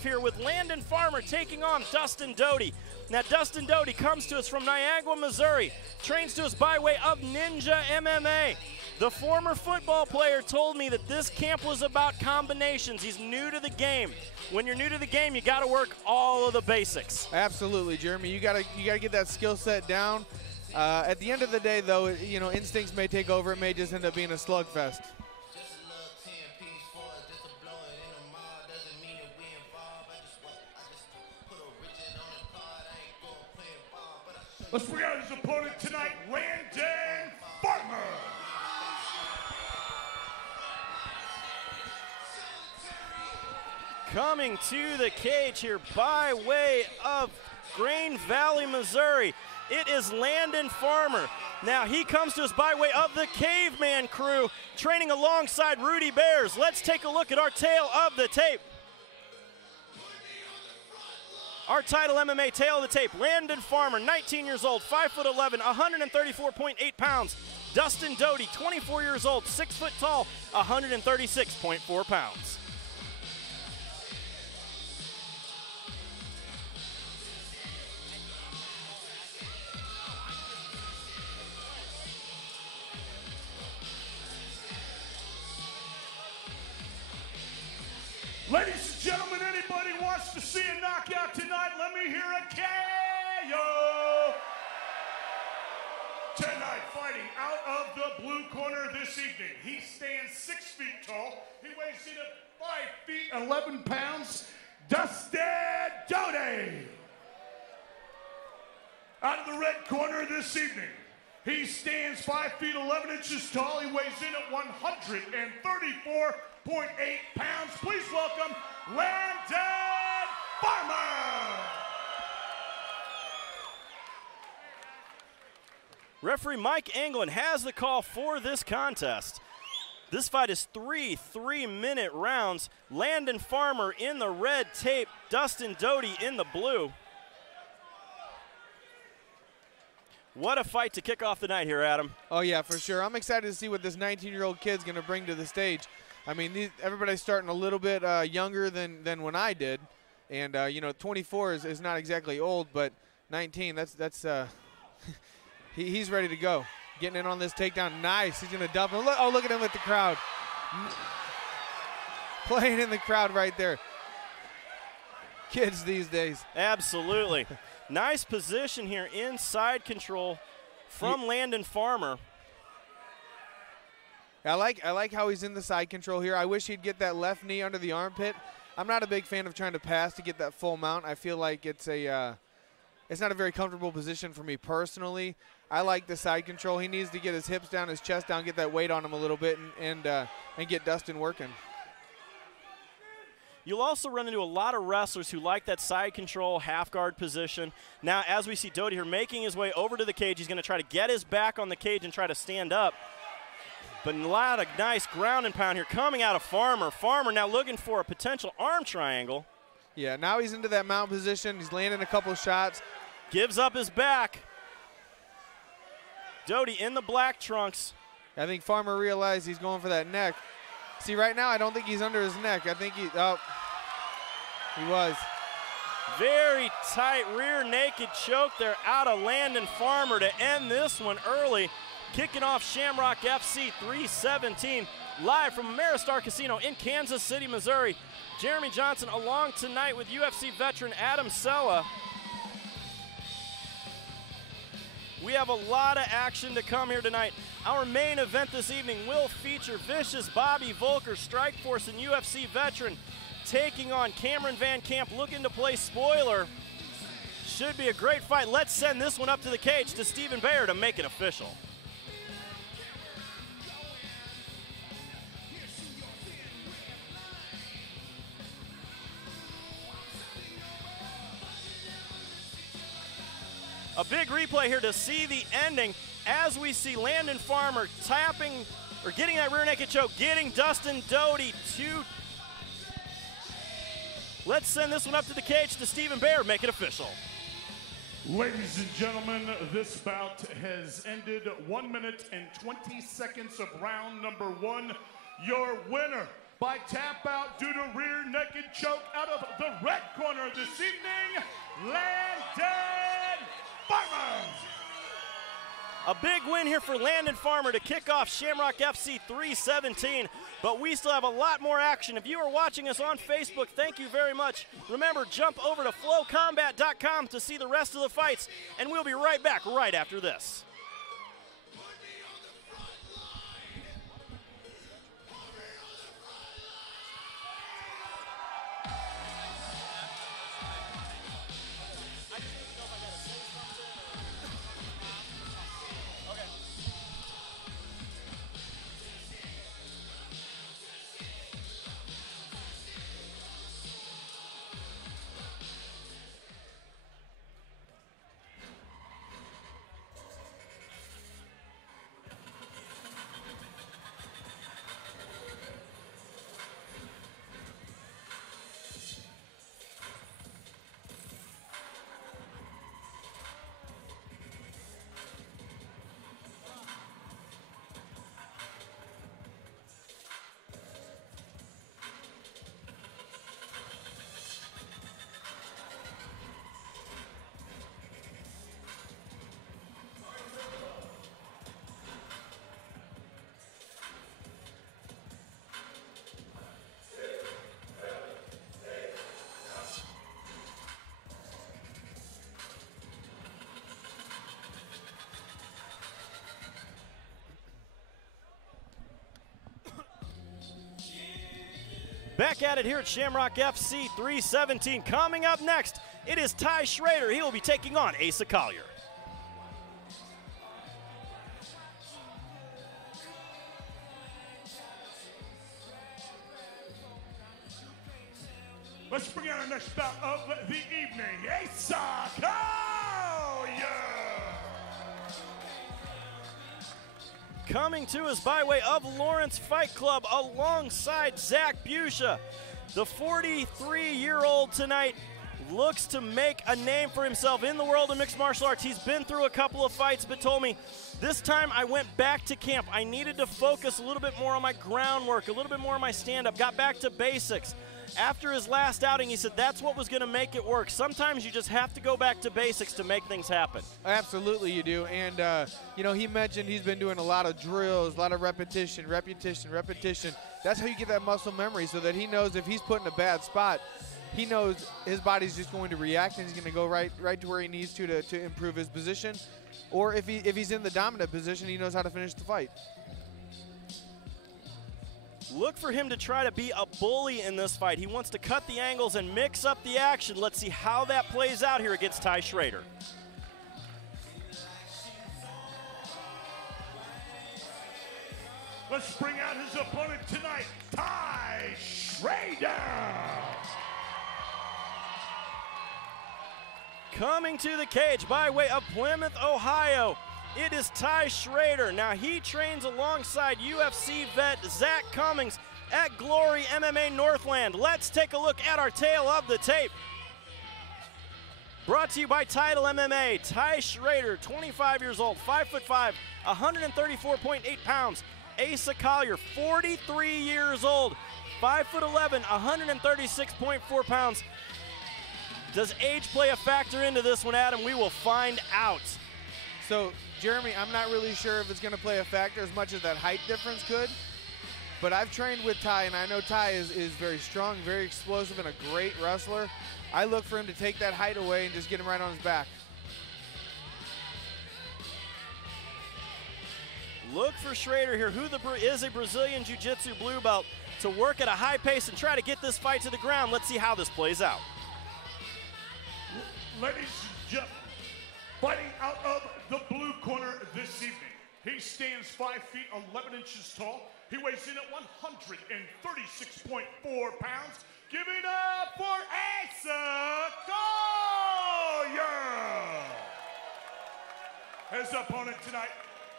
off here with Landon Farmer taking on Dustin Doty. Now, Dustin Doty comes to us from Niagara, Missouri, trains to us by way of Ninja MMA. The former football player told me that this camp was about combinations. He's new to the game. When you're new to the game, you got to work all of the basics. Absolutely, Jeremy. You gotta get that skill set down. At the end of the day, though, you know, instincts may take over. It may just end up being a slugfest. Let's bring out his opponent tonight, Landon Farmer. Coming to the cage here by way of Grain Valley, Missouri, it is Landon Farmer. Now he comes to us by way of the Caveman crew, training alongside Rudy Bears. Let's take a look at our tale of the tape. Our title MMA tale of the tape, Landon Farmer, 19 years old, 5'11", 134.8 pounds. Dustin Doty, 24 years old, 6 foot tall, 136.4 pounds. Ladies and gentlemen, anybody wants to see a knockout tonight, let me hear a KO. Tonight, fighting out of the blue corner this evening, he stands 6 feet tall. He weighs in at 5 feet 11 pounds. Dustin Doty. Out of the red corner this evening, he stands 5 feet 11 inches tall. He weighs in at 134.8 pounds. Please welcome Landon Farmer. Referee Mike Anglin has the call for this contest. This fight is 3 3-minute rounds. Landon Farmer in the red tape, Dustin Doty in the blue. What a fight to kick off the night here, Adam. Oh, yeah, for sure. I'm excited to see what this 19-year-old kid's going to bring to the stage. I mean, everybody's starting a little bit younger than when I did. And, you know, 24 is not exactly old, but 19, that's he's ready to go. Getting in on this takedown. Nice. He's going to dump him. Look at him with the crowd. Playing in the crowd right there. Kids these days. Absolutely. Nice position here inside control from Landon Farmer. I like how he's in the side control here. I wish he'd get that left knee under the armpit. I'm not a big fan of trying to pass to get that full mount. I feel like it's not a very comfortable position for me personally. I like the side control. He needs to get his hips down, his chest down, get that weight on him a little bit, and get Dustin working. You'll also run into a lot of wrestlers who like that side control, half guard position. Now, as we see Doty here making his way over to the cage, he's going to try to get his back on the cage and try to stand up. But a lot of nice ground and pound here coming out of Farmer. Farmer now looking for a potential arm triangle. Yeah, now he's into that mount position. He's landing a couple of shots. Gives up his back. Doty in the black trunks. I think Farmer realized he's going for that neck. See, right now I don't think he's under his neck. I think he was. Very tight rear naked choke there out of Landon Farmer to end this one early. Kicking off Shamrock FC 317, live from Ameristar Casino in Kansas City, Missouri. Jeremy Johnson along tonight with UFC veteran Adam Sella. We have a lot of action to come here tonight. Our main event this evening will feature vicious Bobby Volker, Strikeforce and UFC veteran, taking on Cameron Van Camp, looking to play spoiler. Should be a great fight. Let's send this one up to the cage to Stephen Bayer to make it official. A big replay here to see the ending as we see Landon Farmer tapping or getting that rear naked choke, getting Dustin Doty to. Let's send this one up to the cage to Stephen Bayer, make it official. Ladies and gentlemen, this bout has ended 1 minute and 20 seconds of round number 1. Your winner by tap out due to rear naked choke out of the red corner this evening, Landon Farmer. A big win here for Landon Farmer to kick off Shamrock FC 317, but we still have a lot more action. If you are watching us on Facebook, thank you very much. Remember, jump over to flowcombat.com to see the rest of the fights, and we'll be right back right after this. Back at it here at Shamrock FC 317. Coming up next, it is Ty Schrader. He will be taking on Asa Collier. Let's bring out our next bout of the evening, Asa Collier. Coming to us by way of Lawrence Fight Club alongside Zach Busha. The 43-year-old tonight looks to make a name for himself in the world of mixed martial arts. He's been through a couple of fights, but told me, this time I went back to camp. I needed to focus a little bit more on my groundwork, a little bit more on my stand-up, got back to basics. After his last outing, he said that's what was going to make it work. Sometimes you just have to go back to basics to make things happen. Absolutely you do. And, you know, he mentioned he's been doing a lot of drills, a lot of repetition. That's how you get that muscle memory, so that he knows if he's put in a bad spot, he knows his body's just going to react and he's going to go right to where he needs to improve his position. Or if he's in the dominant position, he knows how to finish the fight. Look for him to try to be a bully in this fight. He wants to cut the angles and mix up the action. Let's see how that plays out here against Ty Schrader. Let's bring out his opponent tonight, Ty Schrader. Coming to the cage by way of Plymouth, Ohio, it is Ty Schrader. Now, he trains alongside UFC vet Zach Cummings at Glory MMA Northland. Let's take a look at our tale of the tape. Brought to you by Title MMA. Ty Schrader, 25 years old, 5'5", 134.8 pounds. Asa Collier, 43 years old, 5'11", 136.4 pounds. Does age play a factor into this one, Adam? We will find out. So, Jeremy, I'm not really sure if it's going to play a factor as much as that height difference could. But I've trained with Ty, and I know Ty is very strong, very explosive, and a great wrestler. I look for him to take that height away and just get him right on his back. Look for Schrader here, who is a Brazilian Jiu-Jitsu blue belt, to work at a high pace and try to get this fight to the ground. Let's see how this plays out. Ladies and gentlemen, fighting out of the blue corner this evening. He stands 5 feet 11 inches tall. He weighs in at 136.4 pounds. Give it up for Asa Collier. His opponent tonight,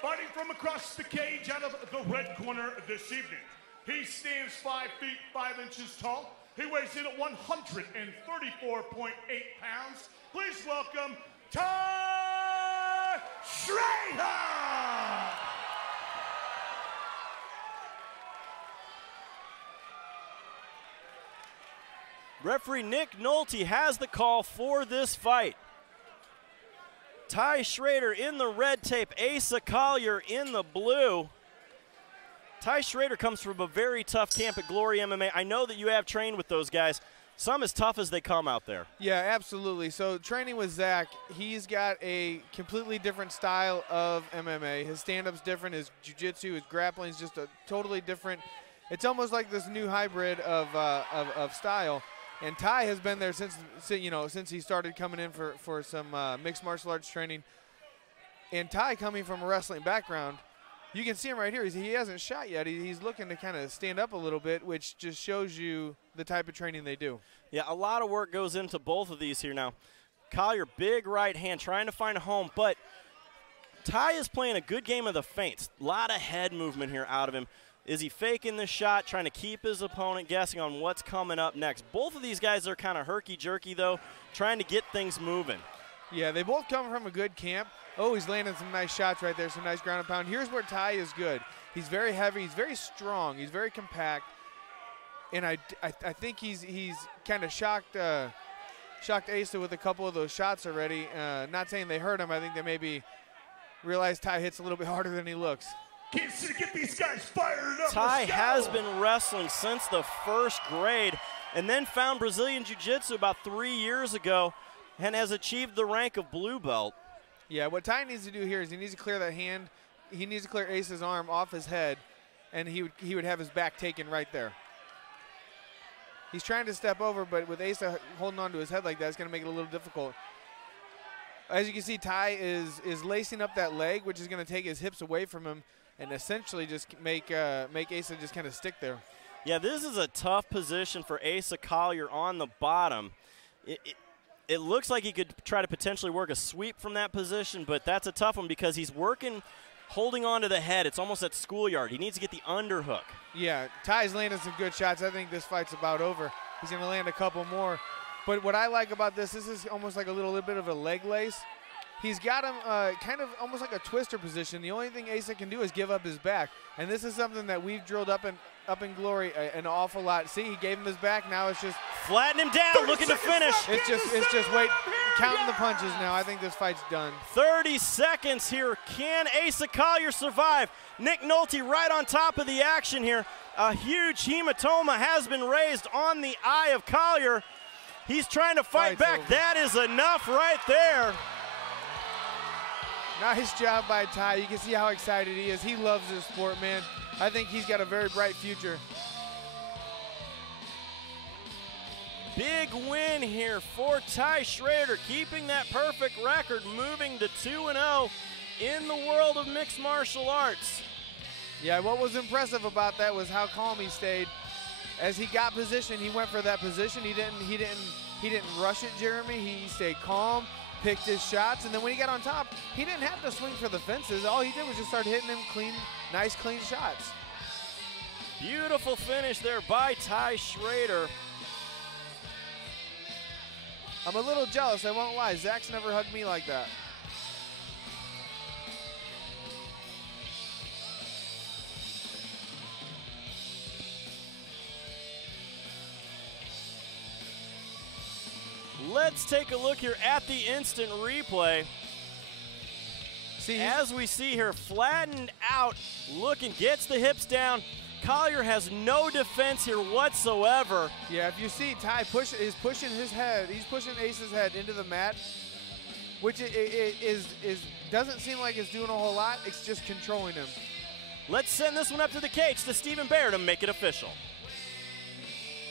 fighting from across the cage out of the red corner this evening. He stands 5 feet 5 inches tall. He weighs in at 134.8 pounds. Please welcome Ty Schrader. Referee Nick Nolte has the call for this fight. Ty Schrader in the red tape, Asa Collier in the blue. Ty Schrader comes from a very tough camp at Glory MMA. I know that you have trained with those guys. Some as tough as they come out there. Yeah, absolutely. So training with Zach, he's got a completely different style of MMA. His stand-up's different, his jiu-jitsu, his grappling is just a totally different. It's almost like this new hybrid of style. And Ty has been there since he started coming in for some mixed martial arts training. And Ty, coming from a wrestling background, you can see him right here. He hasn't shot yet. He's looking to kind of stand up a little bit, which just shows you the type of training they do. Yeah, a lot of work goes into both of these here now. Collier, big right hand, trying to find a home, but Ty is playing a good game of the feints. A lot of head movement here out of him. Is he faking the shot, trying to keep his opponent guessing on what's coming up next? Both of these guys are kind of herky-jerky, though, trying to get things moving. Yeah, they both come from a good camp. Oh, he's landing some nice shots right there, some nice ground and pound. Here's where Ty is good. He's very heavy. He's very strong. He's very compact. And I think he's kind of shocked Asa with a couple of those shots already. Not saying they hurt him. I think they maybe realized Ty hits a little bit harder than he looks. Get these guys fired up. Ty has been wrestling since the first grade and then found Brazilian Jiu-Jitsu about 3 years ago and has achieved the rank of blue belt. Yeah, what Ty needs to do here is he needs to clear that hand. He needs to clear Asa's arm off his head, and he would have his back taken right there. He's trying to step over, but with Asa holding on to his head like that, it's going to make it a little difficult. As you can see, Ty is lacing up that leg, which is going to take his hips away from him and essentially just make Asa just kind of stick there. Yeah, this is a tough position for Asa Collier on the bottom. It looks like he could try to potentially work a sweep from that position, but that's a tough one because he's working, holding on to the head. It's almost at schoolyard. He needs to get the underhook. Yeah, Ty's landing some good shots. I think this fight's about over. He's going to land a couple more. But what I like about this is almost like a little bit of a leg lace. He's got him kind of almost like a twister position. The only thing Asa can do is give up his back. And this is something that we've drilled up in Glory an awful lot. See, he gave him his back. Now it's just flatten him down, looking to finish. It's just wait, counting the punches now. I think this fight's done. 30 seconds here. Can Asa Collier survive? Nick Nolte right on top of the action here. A huge hematoma has been raised on the eye of Collier. He's trying to fight back. Over. That is enough right there. Nice job by Ty. You can see how excited he is. He loves this sport, man. I think he's got a very bright future. Big win here for Ty Schrader, keeping that perfect record, moving to 2-0 in the world of mixed martial arts. Yeah, what was impressive about that was how calm he stayed. As he got position, he went for that position. He didn't rush it, Jeremy. He stayed calm, picked his shots, and then when he got on top, he didn't have to swing for the fences. All he did was just start hitting them clean, nice, clean shots. Beautiful finish there by Ty Schrader. I'm a little jealous, I won't lie. Zach's never hugged me like that. Let's take a look here at the instant replay. As we see here, flattened out, looking, gets the hips down. Collier has no defense here whatsoever. Yeah, if you see Ty is pushing his head, he's pushing Ace's head into the mat, which doesn't seem like it's doing a whole lot. It's just controlling him. Let's send this one up to the cage to Stephen Baer to make it official.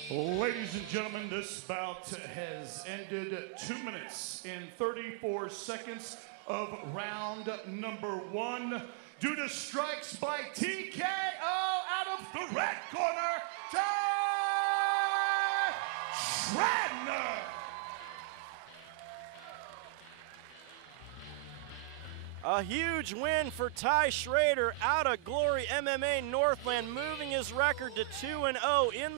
Ladies and gentlemen, this bout has ended 2 minutes and 34 seconds of round number 1 due to strikes by TKO out of the red corner, Ty Schrader. A huge win for Ty Schrader out of Glory MMA Northland, moving his record to 2-0 in